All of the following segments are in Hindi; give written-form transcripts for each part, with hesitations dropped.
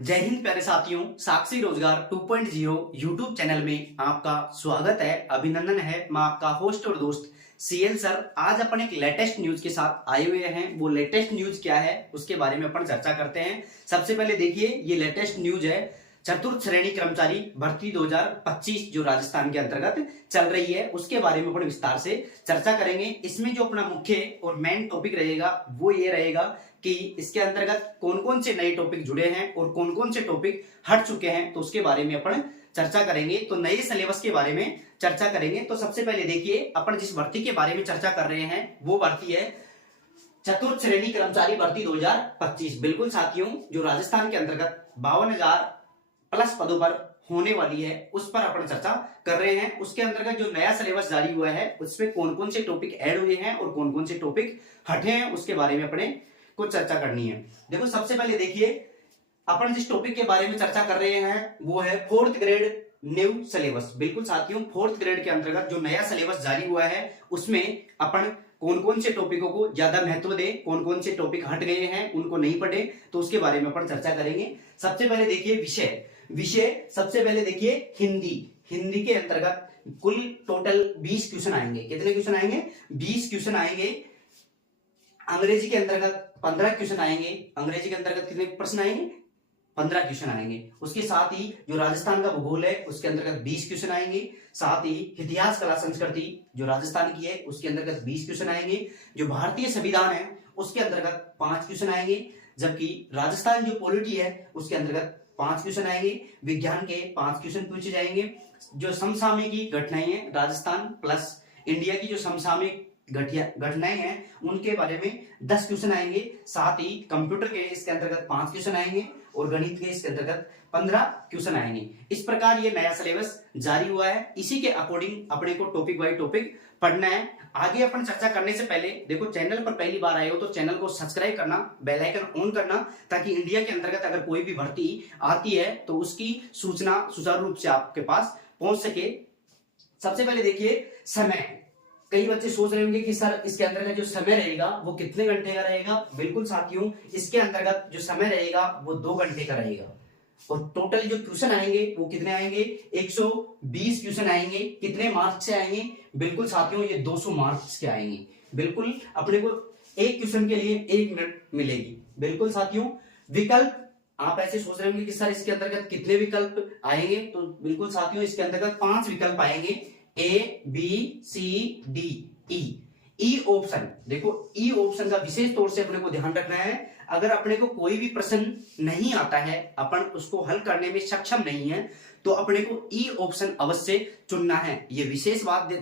जय हिंद प्यारे साथियों, साक्षी रोजगार 2.0 यूट्यूब चैनल में आपका स्वागत है, अभिनंदन है। मैं आपका होस्ट और दोस्त सीएल सर। आज अपन एक लेटेस्ट न्यूज के साथ आए हुए हैं। वो लेटेस्ट न्यूज क्या है उसके बारे में अपन चर्चा करते हैं। सबसे पहले देखिए, ये लेटेस्ट न्यूज है चतुर्थ श्रेणी कर्मचारी भर्ती 2025 जो राजस्थान के अंतर्गत चल रही है, उसके बारे में अपन विस्तार से चर्चा करेंगे। इसमें जो अपना मुख्य और मेन टॉपिक रहेगा वो ये रहेगा कि इसके अंतर्गत कौन कौन से नए टॉपिक जुड़े हैं और कौन कौन से टॉपिक हट चुके हैं, तो उसके बारे में अपन चर्चा करेंगे। तो नए सिलेबस के बारे में चर्चा करेंगे। तो सबसे पहले देखिए, अपन जिस भर्ती के बारे में चर्चा कर रहे हैं वो भर्ती है चतुर्थ श्रेणी कर्मचारी भर्ती 2025। बिल्कुल साथियों, जो राजस्थान के अंतर्गत 52,000 प्लस पदों पर होने वाली है उस पर अपन चर्चा कर रहे हैं। उसके अंतर्गत जो नया सिलेबस जारी हुआ है उसमें कौन कौन से टॉपिक ऐड हुए हैं और कौन कौन से टॉपिक हटे हैं, उसके बारे में अपने को चर्चा करनी है। देखो, सबसे पहले देखिए, अपन जिस टॉपिक के बारे में चर्चा कर रहे हैं वो है 4th ग्रेड न्यू सिलेबस। बिल्कुल साथियों, 4th ग्रेड के अंतर्गत जो नया सिलेबस जारी हुआ है उसमें अपन कौन कौन से टॉपिकों को ज्यादा महत्व दे, कौन कौन से टॉपिक हट गए हैं उनको नहीं पढ़े, तो उसके बारे में अपन चर्चा करेंगे। सबसे पहले देखिए विषय सबसे पहले देखिए हिंदी के अंतर्गत कुल टोटल 20 क्वेश्चन आएंगे। कितने क्वेश्चन आएंगे? 20 क्वेश्चन आएंगे। अंग्रेजी के अंतर्गत 15 क्वेश्चन आएंगे। अंग्रेजी के अंतर्गत कितने प्रश्न आएंगे? 15 क्वेश्चन आएंगे। उसके साथ ही जो राजस्थान का भूगोल है उसके अंतर्गत 20 क्वेश्चन आएंगे। साथ ही इतिहास कला संस्कृति जो राजस्थान की है उसके अंतर्गत 20 क्वेश्चन आएंगे। जो भारतीय संविधान है उसके अंतर्गत 5 क्वेश्चन आएंगे। जबकि राजस्थान जो पॉलिटी है उसके अंतर्गत 5 क्वेश्चन आएंगे। विज्ञान के 5 क्वेश्चन पूछे जाएंगे। जो समसामयिकी घटनाएं हैं राजस्थान प्लस इंडिया की जो समसामयिक घटनाएं हैं उनके बारे में 10 क्वेश्चन आएंगे। साथ ही कंप्यूटर के इसके अंतर्गत 5 क्वेश्चन आएंगे और गणित के इसके अंतर्गत 15 क्वेश्चन आएंगे। इस प्रकार ये नया सिलेबस जारी हुआ है। इसी के अकॉर्डिंग अपने को टॉपिक बाय टॉपिक पढ़ना है। आगे अपन चर्चा करने से पहले देखो, चैनल पर पहली बार आए हो तो चैनल को सब्सक्राइब करना, बेल आइकन ऑन करना, ताकि इंडिया के अंतर्गत अगर कोई भी भर्ती आती है तो उसकी सूचना सुचारू रूप से आपके पास पहुंच सके। सबसे पहले देखिए समय। कई बच्चे सोच रहे होंगे कि सर इसके अंतर्गत जो समय रहेगा वो कितने घंटे का रहेगा। बिल्कुल साथियों, इसके अंतर्गत जो समय रहेगा वो 2 घंटे का रहेगा। और टोटल जो क्वेश्चन आएंगे वो कितने आएंगे? 120 क्वेश्चन आएंगे। कितने मार्क्स से आएंगे? बिल्कुल साथियों, ये 200 मार्क्स के आएंगे। बिल्कुल अपने को एक क्वेश्चन के लिए 1 मिनट मिलेगी। बिल्कुल साथियों, विकल्प आप ऐसे सोच रहे होंगे कि सर इसके अंतर्गत कितने विकल्प आएंगे, तो बिल्कुल साथियों इसके अंतर्गत 5 विकल्प आएंगे। A B C D E option. देखो, ई ऑप्शन का विशेष तौर से अपने को ध्यान रखना है। अगर अपने को कोई भी प्रश्न नहीं आता है, अपन उसको हल करने में सक्षम नहीं है, तो अपने को ई ऑप्शन अवश्य चुनना है। ये विशेष बात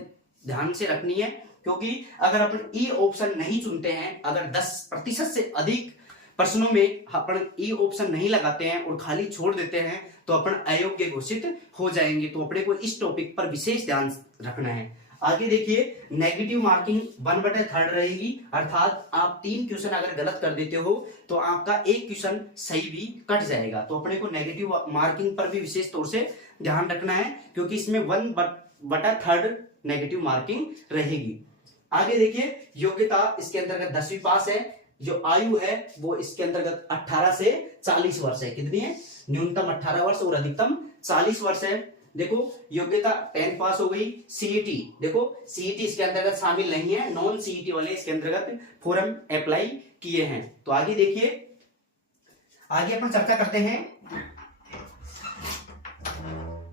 ध्यान से रखनी है, क्योंकि अगर अपन ई ऑप्शन नहीं चुनते हैं, अगर 10% से अधिक प्रश्नों में अपन ई ऑप्शन नहीं लगाते हैं और खाली छोड़ देते हैं तो अपन अयोग्य घोषित हो जाएंगे। तो अपने को इस टॉपिक पर विशेष ध्यान रखना है। आगे देखिए, नेगेटिव मार्किंग 1/3 रहेगी, अर्थात आप 3 क्वेश्चन अगर गलत कर देते हो तो आपका एक क्वेश्चन सही भी कट जाएगा। तो अपने को नेगेटिव मार्किंग पर भी विशेष तौर से ध्यान रखना है, क्योंकि इसमें 1/3 नेगेटिव मार्किंग रहेगी। आगे देखिए, योग्यता इसके अंतर्गत 10वीं पास है। जो आयु है वो इसके अंतर्गत 18 से 40 वर्ष है। कितनी है? न्यूनतम 18 वर्ष और अधिकतम 40 वर्ष है। देखो, योग्यता 10th पास हो गई। सीईटी, देखो सीईटी इसके अंतर्गत शामिल नहीं है, नॉन सीईटी वाले इसके अंतर्गत फॉर्म अप्लाई किए हैं। तो आगे देखिए, आगे अपन चर्चा करते हैं।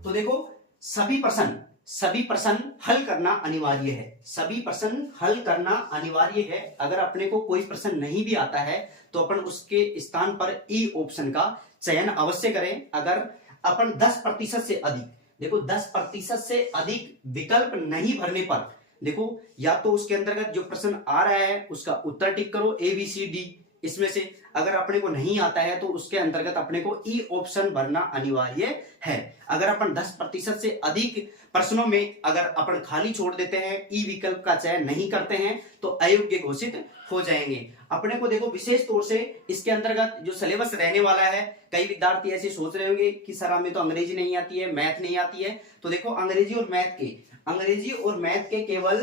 तो देखो, सभी प्रश्न हल करना अनिवार्य है। सभी प्रश्न हल करना अनिवार्य है। अगर अपने को कोई प्रश्न नहीं भी आता है तो अपन उसके स्थान पर ई ऑप्शन का चयन अवश्य करें। अगर अपन 10% से अधिक, देखो 10% से अधिक विकल्प नहीं भरने पर, देखो या तो उसके अंतर्गत जो प्रश्न आ रहा है उसका उत्तर टिक करो, ए बी सी डी इसमें से। अगर अपने को नहीं आता है तो उसके अंतर्गत अपने को ई ऑप्शन भरना अनिवार्य है। अगर अपन 10% से अधिक प्रश्नों में अगर अपन खाली छोड़ देते हैं, ई विकल्प का चयन नहीं करते हैं, तो अयोग्य घोषित हो जाएंगे। अपने को देखो, विशेष तौर से इसके अंतर्गत जो सिलेबस रहने वाला है, कई विद्यार्थी ऐसे सोच रहे होंगे कि सर हमें तो अंग्रेजी नहीं आती है, मैथ नहीं आती है। तो देखो, अंग्रेजी और मैथ के केवल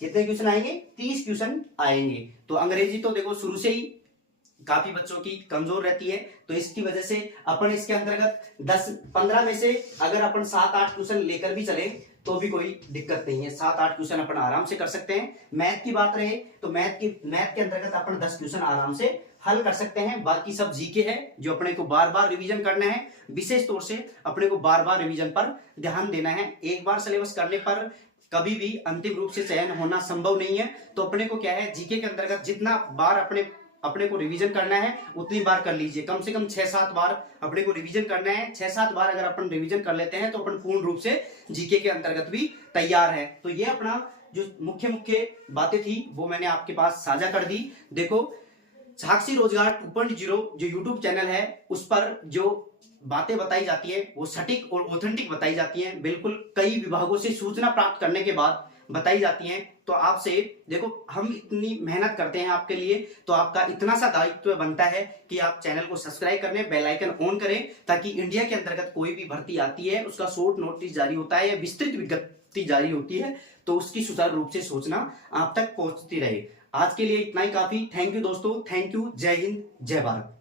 कितने क्वेश्चन आएंगे? 30 क्वेश्चन आएंगे। तो अंग्रेजी तो देखो शुरू से ही काफी बच्चों की कमजोर रहती है, तो इसकी वजह से अपन इसके अंतर्गत 10-15 में से अगर अपन 7-8 क्वेश्चन लेकर भी चले तो भी कोई दिक्कत नहीं है। 7-8 क्वेश्चन अपन आराम से कर सकते हैं। मैथ की बात रहे तो मैथ के अंतर्गत अपन 10 क्वेश्चन आराम से हल कर सकते हैं। बाकी सब जीके है जो अपने को बार बार रिवीजन करना है, विशेष तौर से अपने को बार बार रिवीजन पर ध्यान देना है। एक बार सिलेबस करने पर कभी भी अंतिम रूप से चयन होना संभव नहीं है। तो अपने को क्या है, जीके के अंतर्गत जितना बार अपने को रिवीजन करना है उतनी बार कर लीजिए। कम से कम 6-7 बार अपने को रिवीजन करना है। 6-7 बार अगर अपन रिवीजन कर लेते हैं तो अपन पूर्ण रूप से जीके के अंतर्गत भी तैयार है। तो ये अपना जो मुख्य मुख्य बातें थी वो मैंने आपके पास साझा कर दी। देखो, साक्षी रोजगार 2.0 जो यूट्यूब चैनल है उस पर जो बातें बताई जाती है वो सटीक और ऑथेंटिक बताई जाती हैं। बिल्कुल कई विभागों से सूचना प्राप्त करने के बाद बताई जाती हैं। तो आपसे देखो, हम इतनी मेहनत करते हैं आपके लिए, तो आपका इतना सा दायित्व बनता है कि आप चैनल को सब्सक्राइब करें, बेल आइकन ऑन करें, ताकि इंडिया के अंतर्गत कोई भी भर्ती आती है उसका शॉर्ट नोटिस जारी होता है या विस्तृत विज्ञप्ति जारी होती है तो उसकी सुचारू रूप से सूचना आप तक पहुंचती रहे। आज के लिए इतना ही काफी। थैंक यू दोस्तों, थैंक यू। जय हिंद, जय भारत।